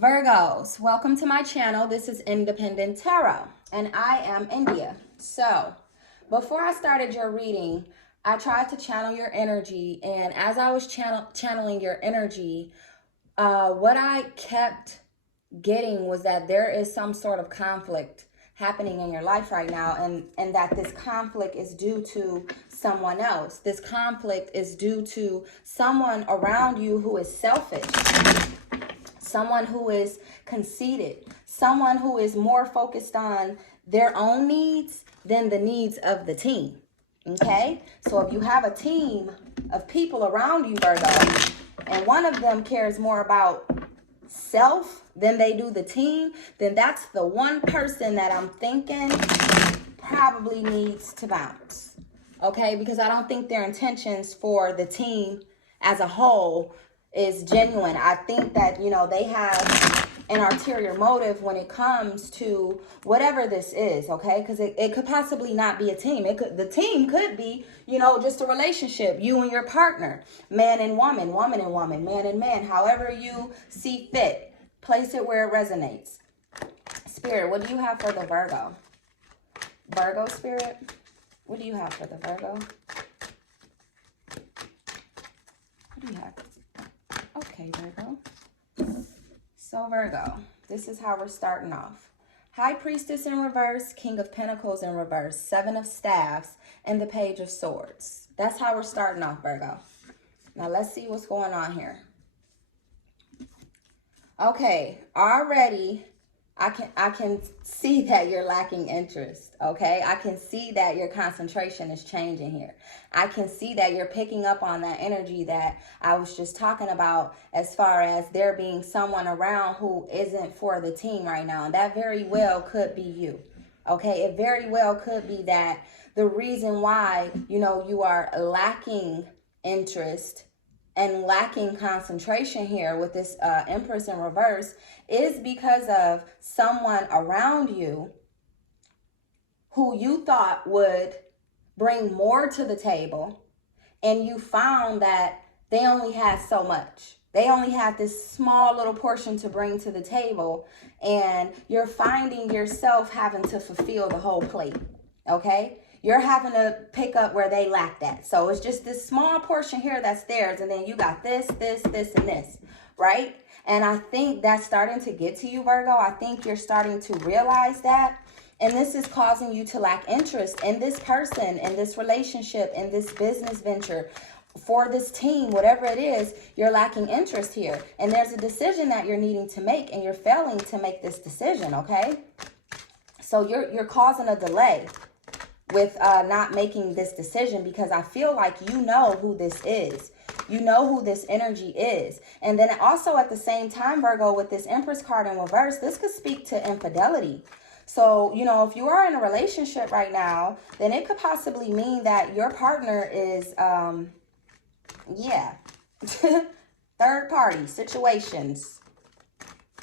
Virgos, welcome to my channel. This is Independent Tarot, and I am India. So, before I started your reading, I tried to channel your energy, and as I was channeling your energy, what I kept getting was that there is some sort of conflict happening in your life right now, and that this conflict is due to someone else. This conflict is due to someone around you who is selfish, someone who is conceited, someone who is more focused on their own needs than the needs of the team. Okay? So if you have a team of people around you, Virgo, and one of them cares more about self than they do the team, then that's the one person that I'm thinking probably needs to bounce. Okay? Because I don't think their intentions for the team as a whole is genuine. I think that, they have an ulterior motive when it comes to whatever this is, okay? Because it could possibly not be a team. The team could be, just a relationship, you and your partner, man and woman, woman and woman, man and man, however you see fit. Place it where it resonates. Spirit, what do you have for the Virgo? Virgo, Spirit, what do you have for the Virgo? What do you have? Okay, Virgo. So, Virgo, this is how we're starting off. High Priestess in reverse, King of Pentacles in reverse, Seven of Staffs, and the Page of Swords. That's how we're starting off, Virgo. Now, let's see what's going on here. Okay, already I can see that you're lacking interest, okay? I can see that your concentration is changing here. I can see that you're picking up on that energy that I was just talking about as far as there being someone around who isn't for the team right now. And that very well could be you, okay? It very well could be that the reason why, you are lacking interest and lacking concentration here with this Empress in reverse is because of someone around you who you thought would bring more to the table, and you found that they only had so much. They only had this small little portion to bring to the table, and you're finding yourself having to fulfill the whole plate, okay? You're having to pick up where they lacked at. So it's just this small portion here that's theirs, and then you got this, this, this, and this, right? And I think that's starting to get to you, Virgo. I think you're starting to realize that. And this is causing you to lack interest in this person, in this relationship, in this business venture, for this team, whatever it is, you're lacking interest here. And there's a decision that you're needing to make, and you're failing to make this decision, okay? So you're causing a delay with not making this decision, because I feel like you know who this is. You know who this energy is. And then also at the same time, Virgo, with this Empress card in reverse, this could speak to infidelity. So, if you are in a relationship right now, then it could possibly mean that your partner is, third party situations.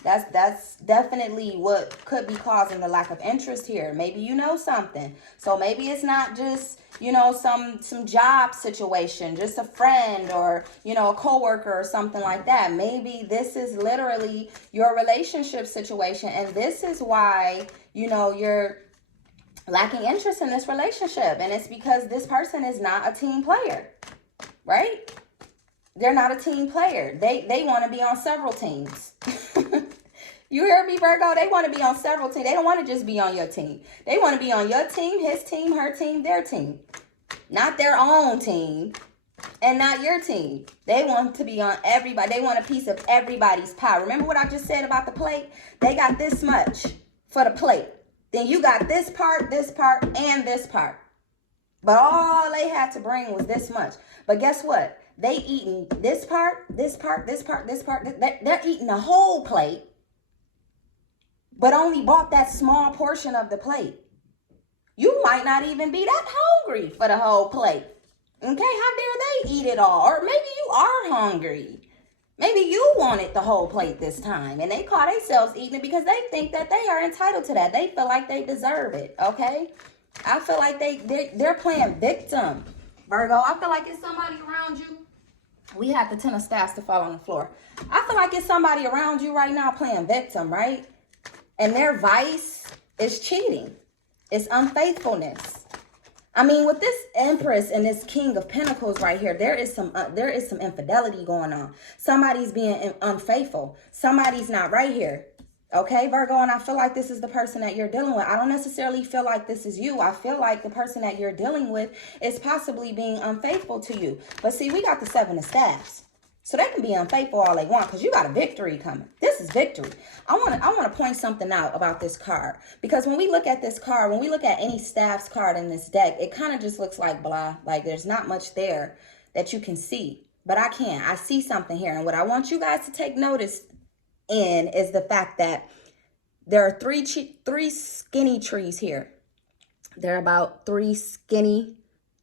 That's definitely what could be causing the lack of interest here. Maybe you know something. So maybe it's not just, some job situation, just a friend or, a coworker or something like that. Maybe this is literally your relationship situation, and this is why, you're lacking interest in this relationship. And it's because this person is not a team player, right? They're not a team player. They want to be on several teams. You hear me, Virgo? They want to be on several teams. They don't want to just be on your team. They want to be on your team, his team, her team, their team. Not their own team and not your team. They want to be on everybody. They want a piece of everybody's pie. Remember what I just said about the plate? They got this much for the plate. Then you got this part, and this part. But all they had to bring was this much. But guess what? They eating this part, this part, this part, this part. They're eating the whole plate, but only bought that small portion of the plate. You might not even be that hungry for the whole plate. Okay, how dare they eat it all? Or maybe you are hungry. Maybe you wanted the whole plate this time, and they call themselves eating it because they think that they are entitled to that. They feel like they deserve it, okay? I feel like they're playing victim, Virgo. I feel like it's somebody around you We had the Ten of Staffs to fall on the floor. I feel like it's somebody around you right now playing victim, right? And their vice is cheating. It's unfaithfulness. I mean, with this Empress and this King of Pentacles right here, there is some infidelity going on. Somebody's being unfaithful. Somebody's not right here. Okay, Virgo, and I feel like this is the person that you're dealing with. I don't necessarily feel like this is you. I feel like the person that you're dealing with is possibly being unfaithful to you. But see, we got the Seven of Staffs. So they can be unfaithful all they want because you got a victory coming. This is victory. I want to point something out about this card. Because when we look at this card, when we look at any Staffs card in this deck, it kind of just looks like blah. Like there's not much there that you can see. But I can. I see something here. And what I want you guys to take notice in is the fact that there are three skinny trees here. There are about 3 skinny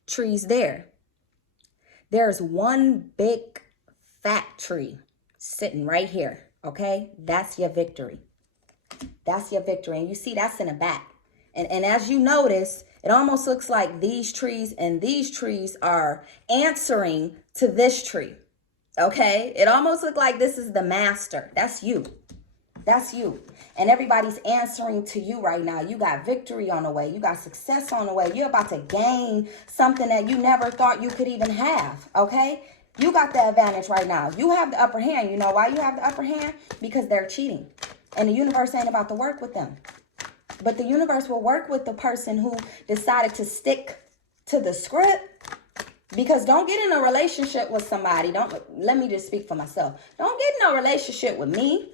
trees there. There's one big fat tree sitting right here, okay? That's your victory. That's your victory. And you see that's in the back. And as you notice, it almost looks like these trees and these trees are answering to this tree. Okay, it almost looks like this is the master. That's you. That's you. And everybody's answering to you right now. You got victory on the way. You got success on the way. You're about to gain something that you never thought you could even have. Okay, you got the advantage right now. You have the upper hand. You know why you have the upper hand? Because they're cheating. And the universe ain't about to work with them. But the universe will work with the person who decided to stick to the script. Because don't get in a relationship with somebody. Let me just speak for myself. Don't get in a relationship with me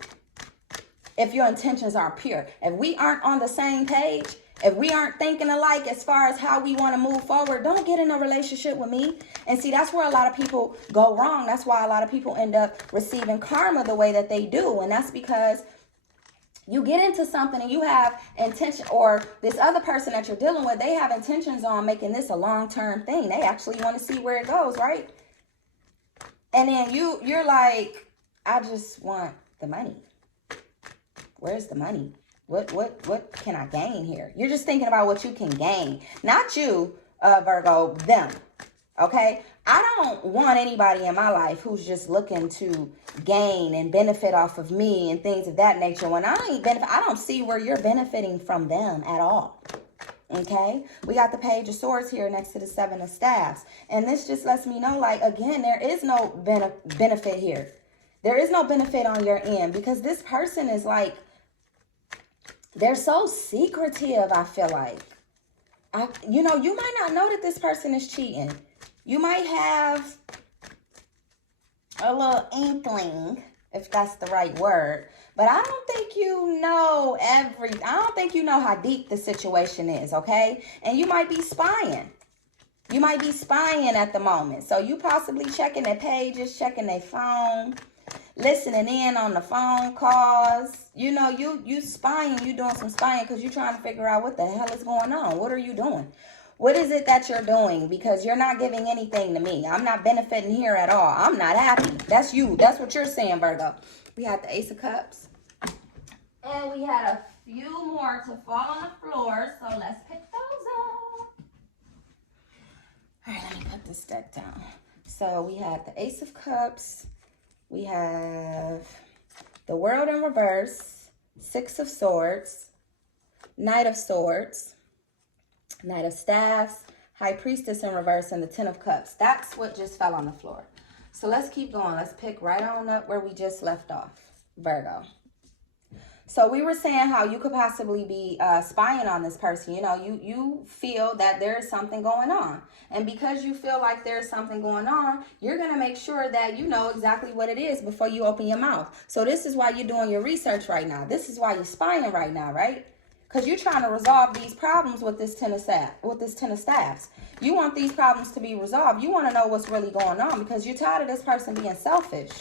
if your intentions are pure. If we aren't on the same page, if we aren't thinking alike as far as how we want to move forward, don't get in a relationship with me. And see, that's where a lot of people go wrong. That's why a lot of people end up receiving karma the way that they do. And that's because you get into something and you have intention, or this other person that you're dealing with, they have intentions on making this a long-term thing. They actually want to see where it goes, right? And then you're like, I just want the money. Where's the money? What can I gain here? You're just thinking about what you can gain. Not you, Virgo, them. Okay? I don't want anybody in my life who's just looking to gain and benefit off of me and things of that nature. When I don't see where you're benefiting from them at all. Okay? We got the Page of Swords here next to the Seven of Staffs. And this just lets me know, like, again, there is no benefit here. There is no benefit on your end because this person is like, they're so secretive, I feel like. You might not know that this person is cheating. You might have a little inkling, if that's the right word. But I don't think you know I don't think you know how deep the situation is, okay? And you might be spying. You might be spying at the moment. So you possibly checking their pages, checking their phone, listening in on the phone calls. You spying, you doing some spying because you're trying to figure out what the hell is going on. What are you doing? What is it that you're doing? Because you're not giving anything to me. I'm not benefiting here at all. I'm not happy. That's you. That's what you're saying, Virgo. We had the Ace of Cups. And we had a few more to fall on the floor. So let's pick those up. All right, let me put this deck down. So we had the Ace of Cups. We have the World in reverse. Six of Swords. Knight of Swords. Knight of Staffs, High Priestess in reverse, and the Ten of Cups. That's what just fell on the floor. So let's keep going. Let's pick right on up where we just left off, Virgo. So we were saying how you could possibly be spying on this person. You feel that there is something going on. And because you feel like there's something going on, you're going to make sure that you know exactly what it is before you open your mouth. So this is why you're doing your research right now. This is why you're spying right now, right? Because you're trying to resolve these problems with this Ten of Staffs. You want these problems to be resolved. You want to know what's really going on because you're tired of this person being selfish.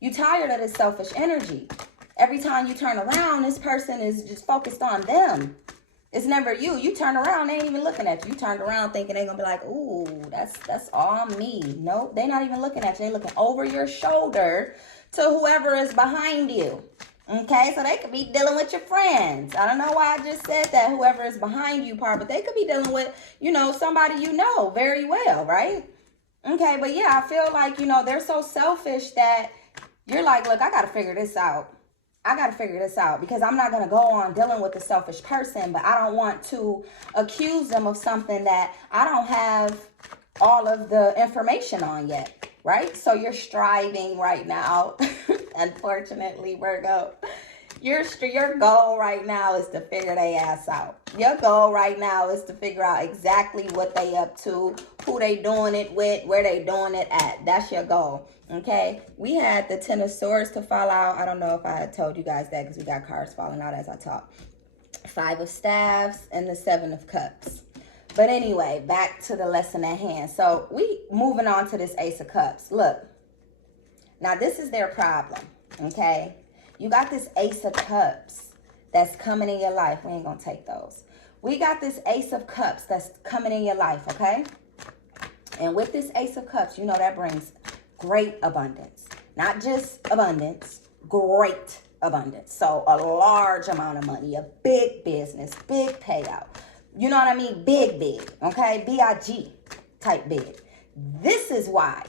You're tired of this selfish energy. Every time you turn around, this person is just focused on them. It's never you. You turn around, they ain't even looking at you. You turned around thinking they're going to be like, ooh, that's all me. Nope, they're not even looking at you. They're looking over your shoulder to whoever is behind you. Okay, so they could be dealing with your friends. I don't know why I just said that, whoever is behind you part, but they could be dealing with, somebody you know very well, right? Okay, but yeah, I feel like, you know, they're so selfish that you're like, look, I got to figure this out. I got to figure this out because I'm not going to go on dealing with a selfish person, but I don't want to accuse them of something that I don't have all of the information on yet, right? So you're striving right now, unfortunately, Virgo. Your goal right now is to figure their ass out. Your goal right now is to figure out exactly what they up to, who they doing it with, where they doing it at. That's your goal. Okay, we had the Ten of Swords to fall out. I don't know if I had told you guys that because we got cards falling out as I talk. Five of Staves and the Seven of Cups. But anyway, back to the lesson at hand. So we moving on to this Ace of Cups. Look, now this is their problem, okay? You got this Ace of Cups that's coming in your life. We ain't gonna take those. We got this Ace of Cups that's coming in your life, okay? And with this Ace of Cups, you know that brings great abundance. Not just abundance, great abundance. So a large amount of money, a big business, big payout. You know what I mean? Big, big, okay? B-I-G type big. This is why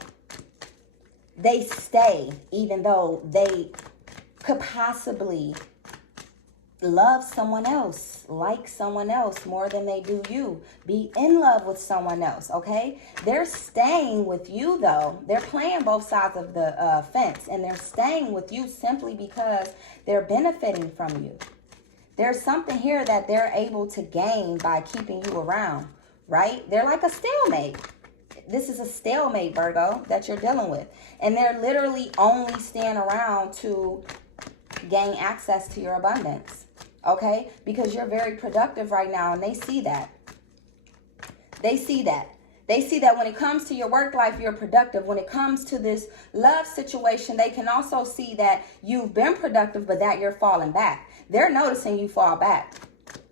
they stay even though they could possibly love someone else, like someone else more than they do you, be in love with someone else, okay? They're staying with you, though. They're playing both sides of the fence, and they're staying with you simply because they're benefiting from you. There's something here that they're able to gain by keeping you around, right? They're like a stalemate. This is a stalemate, Virgo, that you're dealing with. And they're literally only staying around to gain access to your abundance, okay? Because you're very productive right now, and they see that. They see that. They see that when it comes to your work life, you're productive. When it comes to this love situation, they can also see that you've been productive, but that you're falling back. They're noticing you fall back.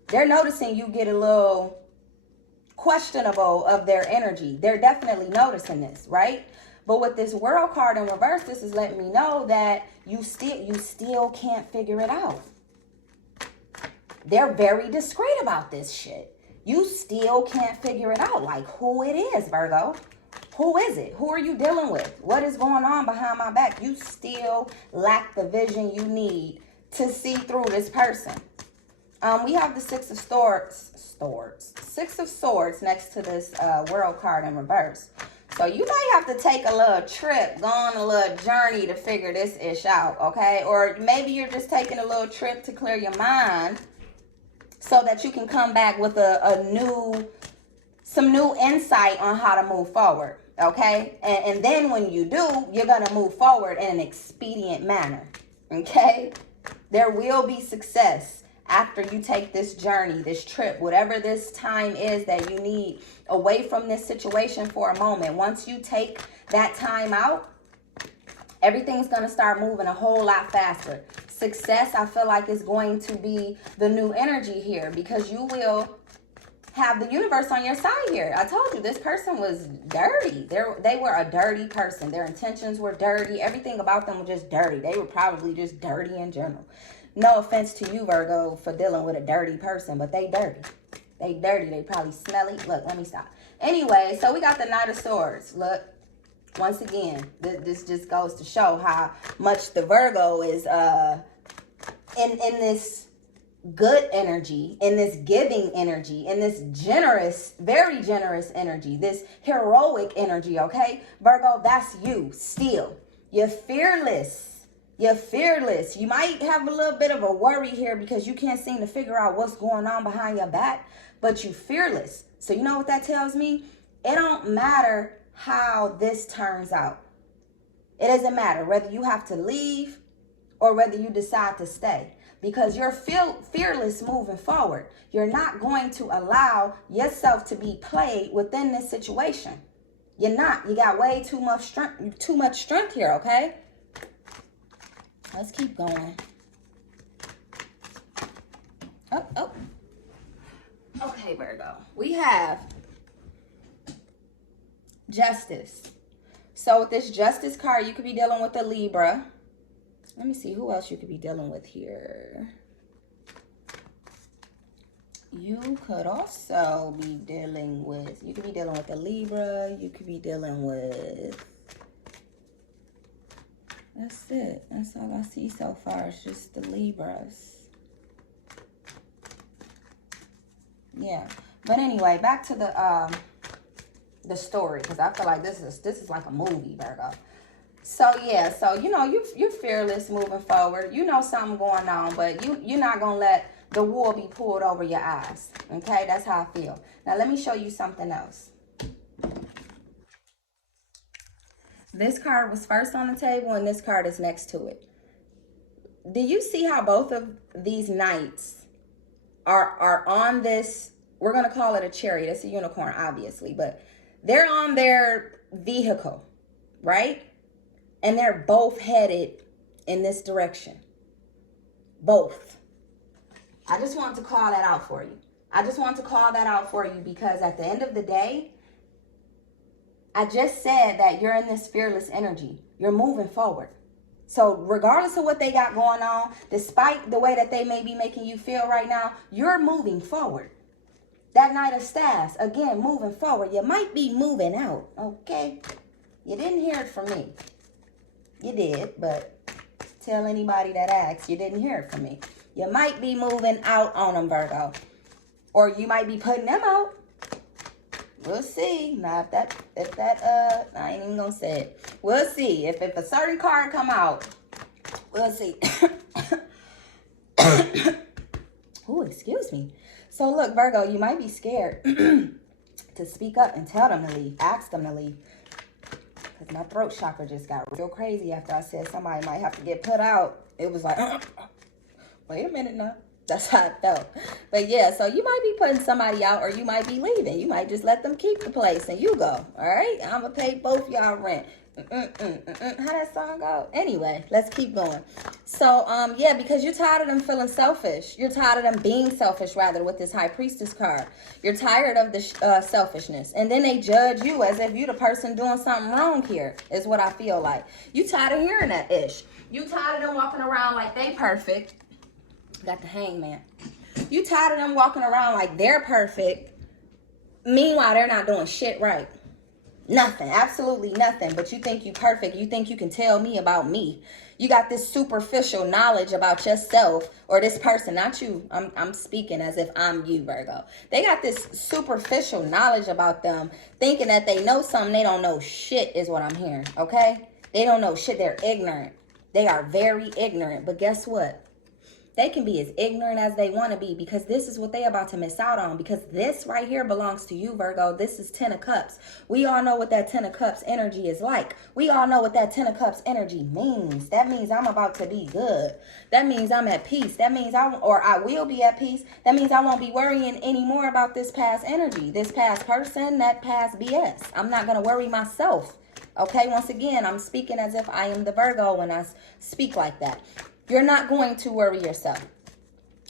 They're noticing you get a little questionable of their energy. They're definitely noticing this, right? But with this World card in reverse, this is letting me know that you still can't figure it out. They're very discreet about this shit. You still can't figure it out. Like, who it is, Virgo? Who is it? Who are you dealing with? What is going on behind my back? You still lack the vision you need to see through this person. We have the Six of Swords next to this World card in reverse. So you might have to take a little trip, go on a little journey to figure this ish out, okay? Or maybe you're just taking a little trip to clear your mind so that you can come back with some new insight on how to move forward, okay? And then when you do, you're going to move forward in an expedient manner, okay? There will be success after you take this journey, this trip, whatever this time is that you need away from this situation for a moment. Once you take that time out, everything's going to start moving a whole lot faster. Success, I feel like, is going to be the new energy here because you will have the universe on your side here. I told you this person was dirty. They were a dirty person. Their intentions were dirty. Everything about them was just dirty. They were probably just dirty in general. No offense to you, Virgo, for dealing with a dirty person, but they dirty. They dirty. They probably smelly. Look, let me stop. Anyway, so we got the Knight of Swords. Look, once again, this just goes to show how much the Virgo is in this good energy, in this giving energy, in this generous, very generous energy, this heroic energy, okay? Virgo, that's you still. You're fearless. You're fearless. You might have a little bit of a worry here because you can't seem to figure out what's going on behind your back, but you're fearless. So you know what that tells me? It don't matter how this turns out. It doesn't matter whether you have to leave or whether you decide to stay because you're fearless moving forward. You're not going to allow yourself to be played within this situation. You're not. You got way too much strength here, okay? Let's keep going. Oh. Okay, Virgo. We have Justice. So with this Justice card, you could be dealing with a Libra. Let me see who else you could be dealing with here. You could also be dealing with, you could be dealing with a Libra. You could be dealing with, that's it. That's all I see so far. It's just the Libras. Yeah. But anyway, back to the story, because I feel like this is like a movie, Virgo. So yeah, so you know, you're fearless moving forward. You know something going on, but you're not gonna let the wool be pulled over your eyes. Okay, that's how I feel. Now let me show you something else. This card was first on the table, and this card is next to it. Do you see how both of these knights are on this? We're gonna call it a chariot. It's a unicorn, obviously, but they're on their vehicle, right? And they're both headed in this direction. Both. I just want to call that out for you. I just want to call that out for you because at the end of the day, I just said that you're in this fearless energy. You're moving forward. So regardless of what they got going on, despite the way that they may be making you feel right now, you're moving forward. That Knight of Staffs, again, moving forward. You might be moving out, okay? You didn't hear it from me. You did, but tell anybody that asks, you didn't hear it from me. You might be moving out on them, Virgo. Or you might be putting them out. We'll see. Now, if that, I ain't even gonna say it. We'll see. If a certain card come out, we'll see. Oh, excuse me. So look, Virgo, you might be scared to speak up and tell them to leave. Ask them to leave. Because my throat chakra just got real crazy after I said somebody might have to get put out. It was like, wait a minute now. That's how it felt. But yeah, so you might be putting somebody out or you might be leaving. You might just let them keep the place and you go. All right? I'm going to pay both y'all rent. How that song go? Anyway, let's keep going. So, yeah, because you're tired of them feeling selfish. You're tired of them being selfish, rather, with this High Priestess card. You're tired of the selfishness. And then they judge you as if you're the person doing something wrong here, is what I feel like. You tired of hearing that ish. You tired of them walking around like they perfect. Got the Hangman. You tired of them walking around like they're perfect. Meanwhile, they're not doing shit right. Nothing, absolutely nothing. But you think you perfect. You think you can tell me about me. You got this superficial knowledge about yourself or this person, not you. I'm speaking as if I'm you, Virgo. They got this superficial knowledge about them, thinking that they know something. They don't know shit is what I'm hearing, okay? They don't know shit. They're ignorant. They are very ignorant. But guess what? They can be as ignorant as they want to be because this is what they about to miss out on, because this right here belongs to you, Virgo. This is 10 of Cups. We all know what that 10 of Cups energy is like. We all know what that 10 of Cups energy means. That means I'm about to be good. That means I'm at peace. That means I will be at peace. That means I won't be worrying anymore about this past energy, this past person, that past BS. I'm not going to worry myself. Okay, once again, I'm speaking as if I am the Virgo when I speak like that. You're not going to worry yourself.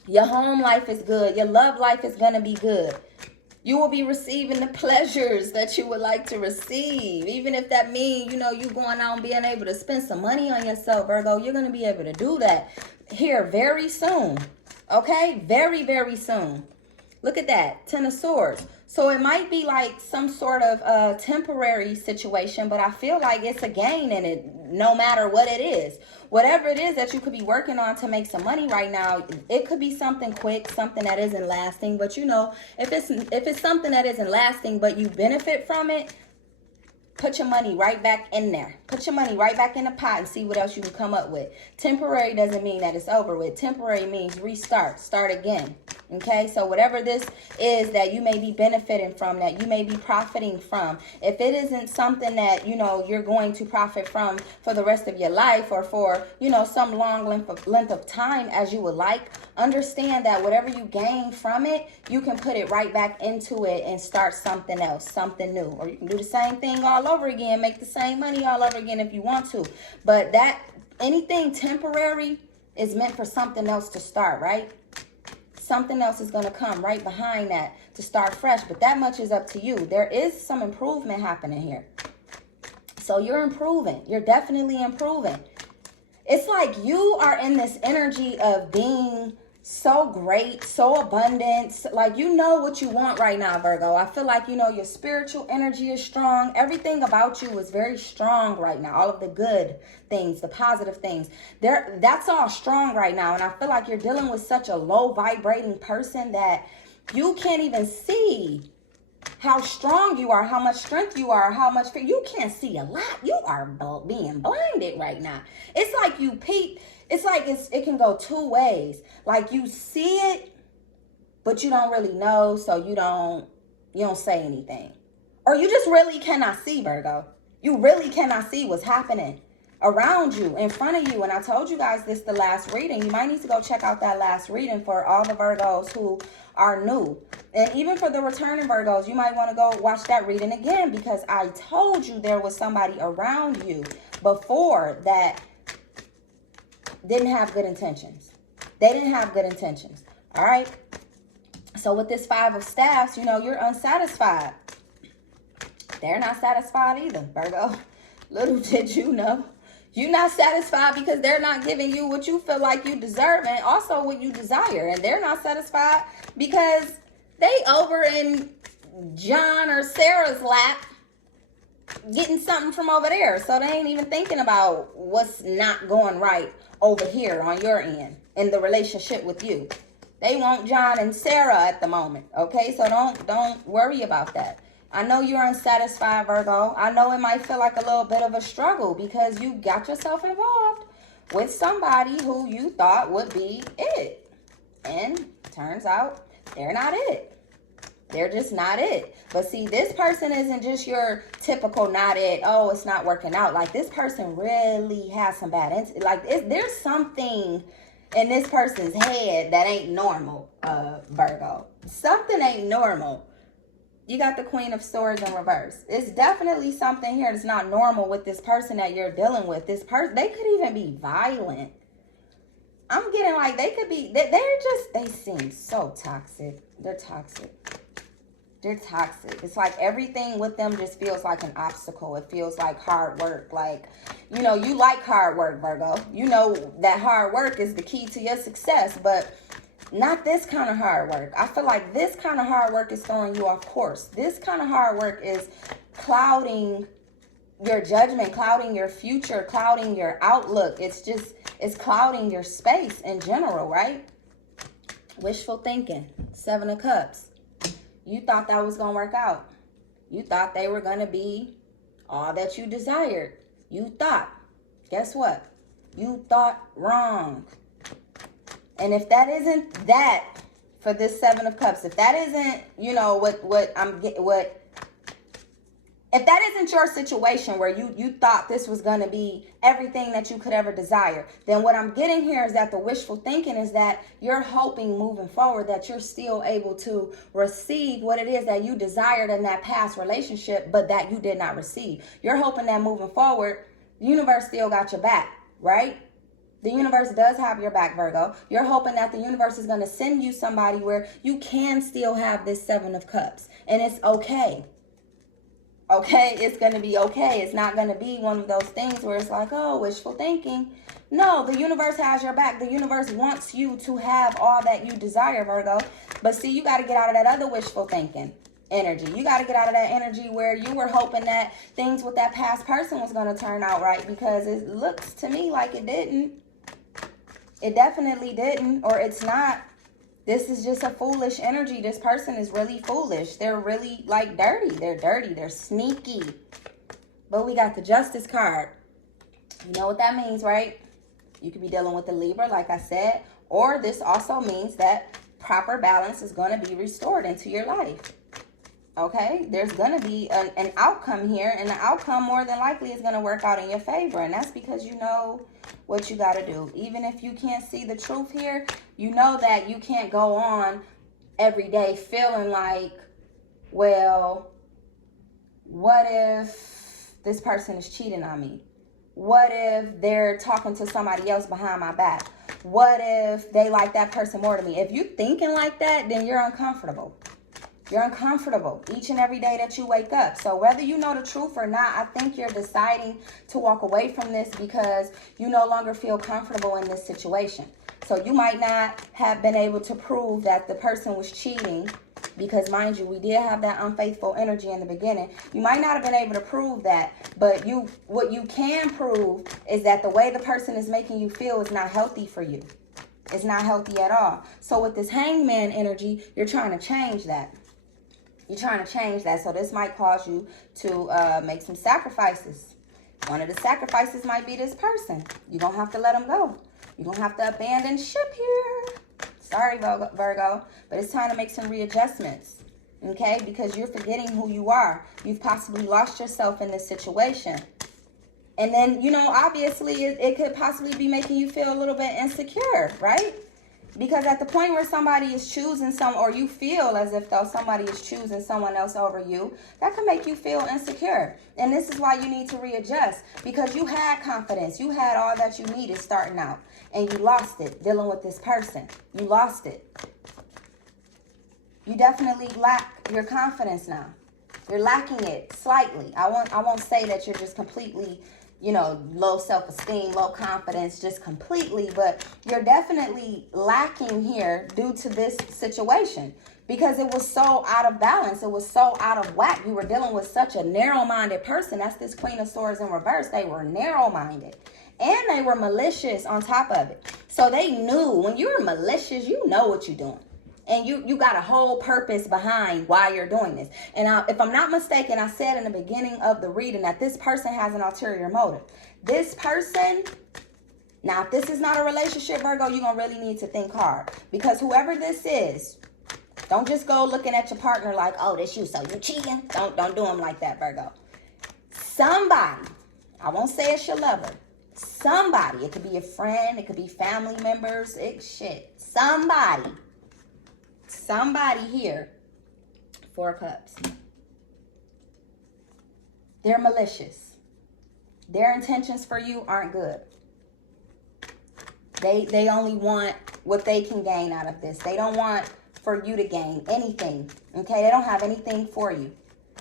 Your home life is good. Your love life is going to be good. You will be receiving the pleasures that you would like to receive. Even if that means, you know, you going out and being able to spend some money on yourself, Virgo, you're going to be able to do that here very soon. Okay? Very, very soon. Look at that. 10 of Swords. So it might be like some sort of temporary situation, but I feel like it's a gain in it no matter what it is. Whatever it is that you could be working on to make some money right now, it could be something quick, something that isn't lasting. But you know, if it's something that isn't lasting, but you benefit from it, put your money right back in there. Put your money right back in the pot and see what else you can come up with. Temporary doesn't mean that it's over with. Temporary means restart, start again. Okay, so whatever this is that you may be benefiting from, that you may be profiting from, if it isn't something that, you know, you're going to profit from for the rest of your life or for, you know, some long length of time as you would like, understand that whatever you gain from it, you can put it right back into it and start something else, something new. Or you can do the same thing all over again, make the same money all over again if you want to. But that anything temporary is meant for something else to start, right? Something else is going to come right behind that to start fresh. But that much is up to you. There is some improvement happening here. So you're improving. You're definitely improving. It's like you are in this energy of being so great, so abundant. Like, you know what you want right now, Virgo. I feel like, you know, your spiritual energy is strong. Everything about you is very strong right now. All of the good things, the positive things, that's all strong right now. And I feel like you're dealing with such a low vibrating person that you can't even see how strong you are, how much strength you are, how much you can't see a lot. You are being blinded right now. It's like you peep. It's like it can go two ways. Like, you see it, but you don't really know, so you don't say anything. Or you just really cannot see, Virgo. You really cannot see what's happening around you, in front of you. And I told you guys this the last reading. You might need to go check out that last reading for all the Virgos who are new. And even for the returning Virgos, you might want to go watch that reading again, because I told you there was somebody around you before that didn't have good intentions. They didn't have good intentions. All right. So with this Five of Staffs, you know, you're unsatisfied. They're not satisfied either, Virgo. Little did you know. You're not satisfied because they're not giving you what you feel like you deserve, and also what you desire. And they're not satisfied because they over in John or Sarah's lap getting something from over there. So they ain't even thinking about what's not going right over here on your end in the relationship with you. They want John and Sarah at the moment. Okay, so don't worry about that. I know you're unsatisfied, Virgo. I know it might feel like a little bit of a struggle because you got yourself involved with somebody who you thought would be it. And turns out they're not it. They're just not it. But see, this person isn't just your typical not it. Oh, it's not working out. Like, this person really has some bad, there's something in this person's head that ain't normal, Virgo. Something ain't normal. You got the Queen of Swords in reverse. It's definitely something here that's not normal with this person that you're dealing with. This person, they could even be violent. I'm getting like they could be, they seem so toxic. They're toxic. They're toxic. It's like everything with them just feels like an obstacle. It feels like hard work. Like, you know, you like hard work, Virgo. You know that hard work is the key to your success, but not this kind of hard work. I feel like this kind of hard work is throwing you off course. This kind of hard work is clouding your judgment, clouding your future, clouding your outlook. It's clouding your space in general, right? Wishful thinking. Seven of Cups. You thought that was going to work out. You thought they were going to be all that you desired. You thought. Guess what? You thought wrong. And if that isn't that for this Seven of Cups, if that isn't, you know, if that isn't your situation where you thought this was going to be everything that you could ever desire, then what I'm getting here is that the wishful thinking is that you're hoping moving forward that you're still able to receive what it is that you desired in that past relationship, but that you did not receive. You're hoping that moving forward, the universe still got your back, right? The universe does have your back, Virgo. You're hoping that the universe is going to send you somebody where you can still have this Seven of Cups. And it's okay. Okay? It's going to be okay. It's not going to be one of those things where it's like, oh, wishful thinking. No, the universe has your back. The universe wants you to have all that you desire, Virgo. But see, you got to get out of that other wishful thinking energy. You got to get out of that energy where you were hoping that things with that past person was going to turn out right, because it looks to me like it didn't. It definitely didn't, or it's not. This is just a foolish energy. This person is really foolish. They're really like dirty. They're dirty. They're sneaky. But we got the Justice card. You know what that means, right? You could be dealing with a Libra, like I said, or this also means that proper balance is going to be restored into your life. Okay, there's going to be an outcome here, and the outcome more than likely is going to work out in your favor, and that's because you know what you got to do. Even if you can't see the truth here, you know that you can't go on every day feeling like, well, what if this person is cheating on me? What if they're talking to somebody else behind my back? What if they like that person more than me? If you're thinking like that, then you're uncomfortable. You're uncomfortable each and every day that you wake up. So whether you know the truth or not, I think you're deciding to walk away from this because you no longer feel comfortable in this situation. So you might not have been able to prove that the person was cheating, because mind you, we did have that unfaithful energy in the beginning. You might not have been able to prove that, but what you can prove is that the way the person is making you feel is not healthy for you. It's not healthy at all. So with this hangman energy, you're trying to change that. You're trying to change that. So this might cause you to make some sacrifices. One of the sacrifices might be this person. You're going to have to let them go. You're going to have to abandon ship here. Sorry, Virgo, but it's time to make some readjustments, okay? Because you're forgetting who you are. You've possibly lost yourself in this situation. And then, you know, obviously it could possibly be making you feel a little bit insecure, right? Because at the point where somebody is choosing or you feel as if though somebody is choosing someone else over you, that can make you feel insecure. And this is why you need to readjust, because you had confidence. You had all that you needed starting out, and you lost it dealing with this person. You lost it. You definitely lack your confidence now. You're lacking it slightly. I won't say that you're just completely, you know, low self-esteem, low confidence, just completely, but you're definitely lacking here due to this situation, because it was so out of balance. It was so out of whack. You were dealing with such a narrow-minded person. That's this Queen of Swords in reverse. They were narrow-minded, and they were malicious on top of it. So they knew when you're malicious, you know what you're doing. And you got a whole purpose behind why you're doing this. And if I'm not mistaken, I said in the beginning of the reading that this person has an ulterior motive. This person, now if this is not a relationship, Virgo, you're going to really need to think hard. Because whoever this is, don't just go looking at your partner like, oh, this you, so you cheating. Don't do them like that, Virgo. Somebody, I won't say it's your lover. Somebody, it could be a friend, it could be family members, Somebody here, 4 of Cups. They're malicious. Their intentions for you aren't good. They only want what they can gain out of this. They don't want for you to gain anything. Okay? They don't have anything for you.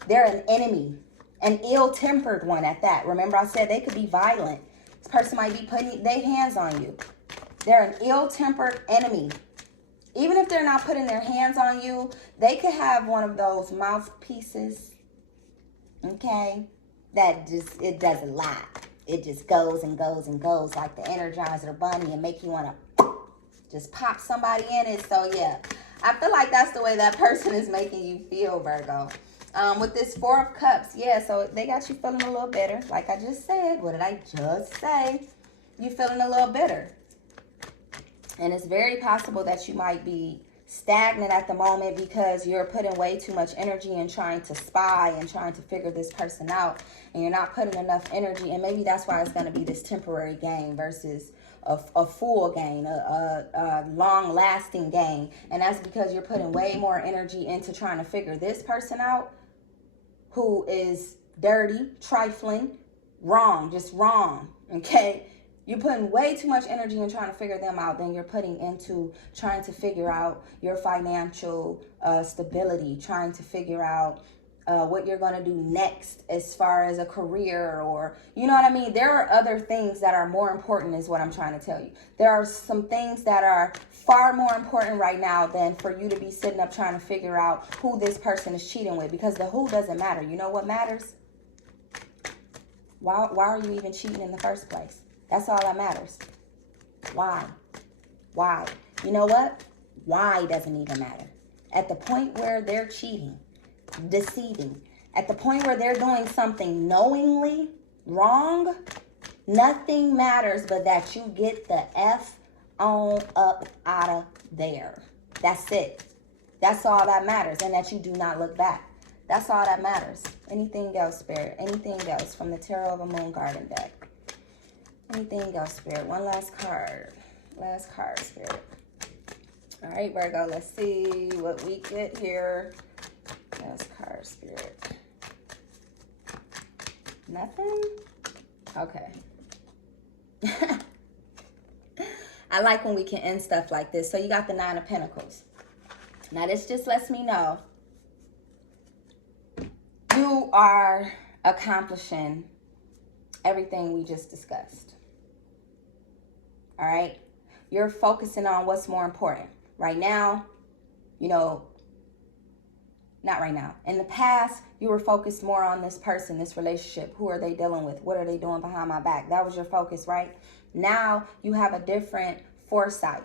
They're an enemy. An ill-tempered one at that. Remember I said they could be violent. This person might be putting their hands on you. They're an ill-tempered enemy. Even if they're not putting their hands on you, they could have one of those mouthpieces, okay, that it does a lot. It just goes and goes and goes like the Energizer Bunny and make you want to just pop somebody in it. So, yeah, I feel like that's the way that person is making you feel, Virgo. With this 4 of Cups, yeah, so they got you feeling a little bitter. Like I just said, what did I just say? You feeling a little bitter. And it's very possible that you might be stagnant at the moment because you're putting way too much energy in trying to spy and trying to figure this person out. And you're not putting enough energy. And maybe that's why it's going to be this temporary gain versus a full gain, a long-lasting gain. And that's because you're putting way more energy into trying to figure this person out, who is dirty, trifling, wrong, just wrong, okay? You're putting way too much energy in trying to figure them out than you're putting into trying to figure out your financial stability, trying to figure out what you're going to do next as far as a career, or, you know what I mean? There are other things that are more important is what I'm trying to tell you. There are some things that are far more important right now than for you to be sitting up trying to figure out who this person is cheating with, because the who doesn't matter. You know what matters? Why are you even cheating in the first place? That's all that matters. Why? Why? You know what? Why doesn't even matter. At the point where they're cheating, deceiving, at the point where they're doing something knowingly wrong, nothing matters but that you get the F on up out of there. That's it. That's all that matters, and that you do not look back. That's all that matters. Anything else, Spirit? Anything else from the Tarot of a Moon Garden deck? Anything else, Spirit? One last card. Last card, Spirit. All right, Virgo, let's see what we get here. Last card, Spirit. Nothing? Okay. I like when we can end stuff like this. So you got the 9 of Pentacles. Now, this just lets me know you are accomplishing everything we just discussed. All right? You're focusing on what's more important. Right now, you know, not right now. In the past, you were focused more on this person, this relationship. Who are they dealing with? What are they doing behind my back? That was your focus, right? Now you have a different foresight.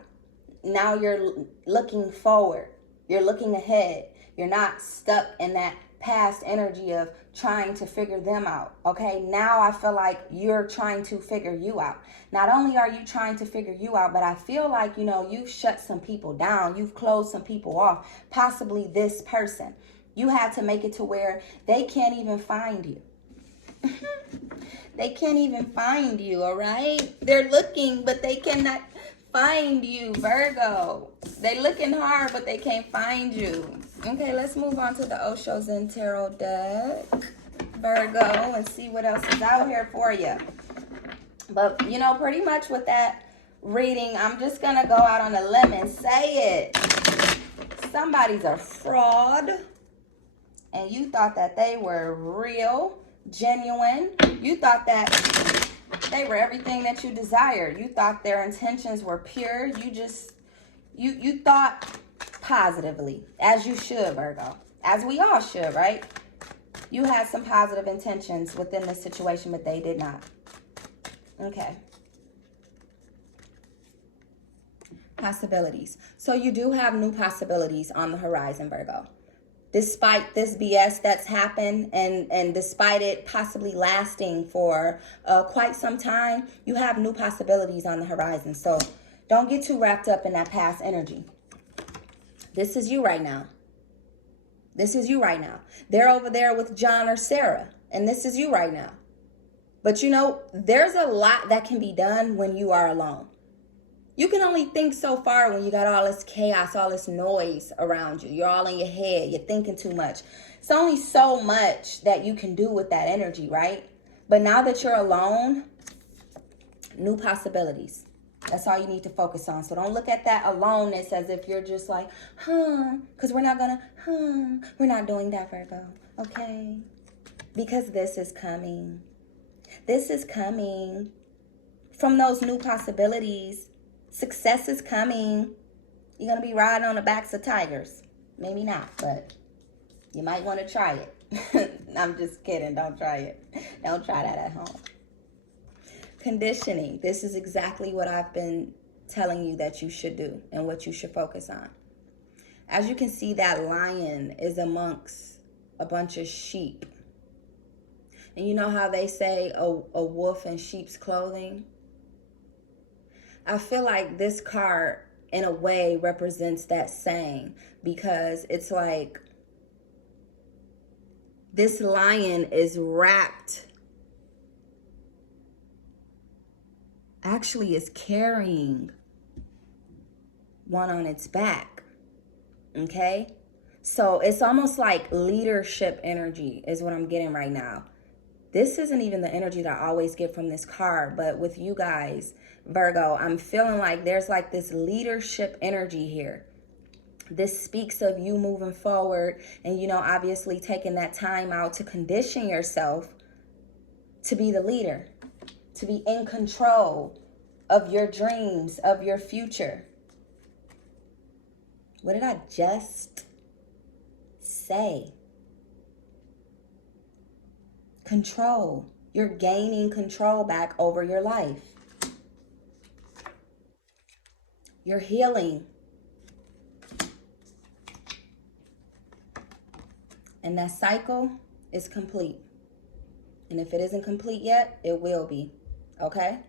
Now you're looking forward. You're looking ahead. You're not stuck in that past energy of trying to figure them out. Okay, now I feel like you're trying to figure you out. Not only are you trying to figure you out, but I feel like, you know, you've shut some people down. You've closed some people off, possibly this person. You had to make it to where they can't even find you. They can't even find you, all right? They're looking, but they cannot find you, Virgo. They looking hard, but they can't find you. Okay, let's move on to the Osho Zen Tarot deck, Virgo, and see what else is out here for you. But, you know, pretty much with that reading, I'm just going to go out on a limb and say it. Somebody's a fraud, and you thought that they were real, genuine. You thought that they were everything that you desired. You thought their intentions were pure. You thought positively, as you should, Virgo. As we all should, right? You had some positive intentions within this situation, but they did not. Okay. Possibilities. So you do have new possibilities on the horizon, Virgo. Despite this BS that's happened and despite it possibly lasting for quite some time, you have new possibilities on the horizon. So don't get too wrapped up in that past energy. This is you right now. This is you right now. They're over there with John or Sarah, and this is you right now. But you know, there's a lot that can be done when you are alone. You can only think so far when you got all this chaos, all this noise around you. You're all in your head. You're thinking too much. It's only so much that you can do with that energy, right? But now that you're alone, new possibilities. That's all you need to focus on. So don't look at that aloneness as if you're just like, because we're not going to, we're not doing that, Virgo, okay? Because this is coming. This is coming. From those new possibilities, success is coming. You're going to be riding on the backs of tigers. Maybe not, but you might want to try it. I'm just kidding. Don't try it. Don't try that at home. Conditioning. This is exactly what I've been telling you that you should do and what you should focus on. As you can see, that lion is amongst a bunch of sheep. And you know how they say a wolf in sheep's clothing? I feel like this card, in a way, represents that saying, because it's like this lion is wrapped, actually is carrying one on its back, okay? So it's almost like leadership energy is what I'm getting right now. This isn't even the energy that I always get from this card, but with you guys, Virgo, I'm feeling like there's like this leadership energy here. This speaks of you moving forward and, you know, obviously taking that time out to condition yourself to be the leader, to be in control of your dreams, of your future. What did I just say? Control. You're gaining control back over your life. You're healing. And that cycle is complete. And if it isn't complete yet, it will be. Okay?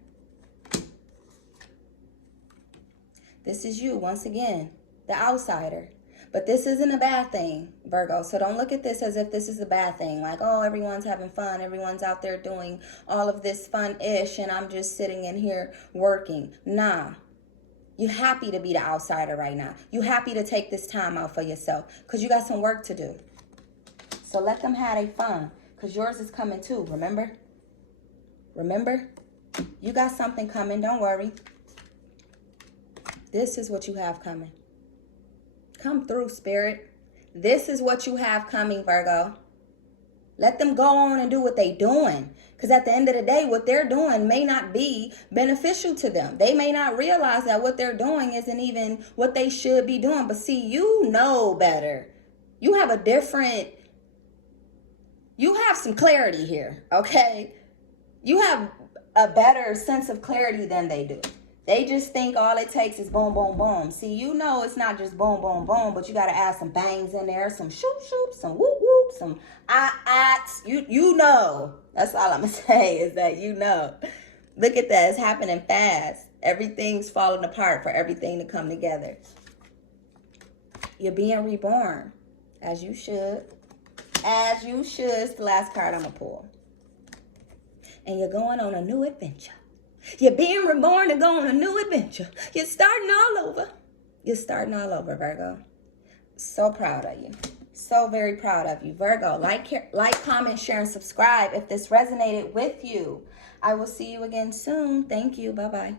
This is you, once again, the outsider. But this isn't a bad thing, Virgo. So don't look at this as if this is a bad thing. Like, oh, everyone's having fun. Everyone's out there doing all of this fun-ish, and I'm just sitting in here working. Nah. You're happy to be the outsider right now. You're happy to take this time out for yourself because you got some work to do. So let them have their fun because yours is coming too, remember? Remember? You got something coming. Don't worry. This is what you have coming. Come through, Spirit. This is what you have coming, Virgo. Let them go on and do what they doing. Because at the end of the day, what they're doing may not be beneficial to them. They may not realize that what they're doing isn't even what they should be doing. But see, you know better. You have some clarity here, okay? You have a better sense of clarity than they do. They just think all it takes is boom, boom, boom. See, you know it's not just boom, boom, boom, but you got to add some bangs in there, some shoop, shoop, some whoop, whoop, some ah-ahs. You know. That's all I'm going to say is that you know. Look at that. It's happening fast. Everything's falling apart for everything to come together. You're being reborn, as you should. As you should. It's the last card I'm going to pull. And you're going on a new adventure. You're being reborn and going on a new adventure. You're starting all over. You're starting all over, Virgo. So proud of you. So very proud of you. Virgo, like, comment, share, and subscribe if this resonated with you. I will see you again soon. Thank you. Bye-bye.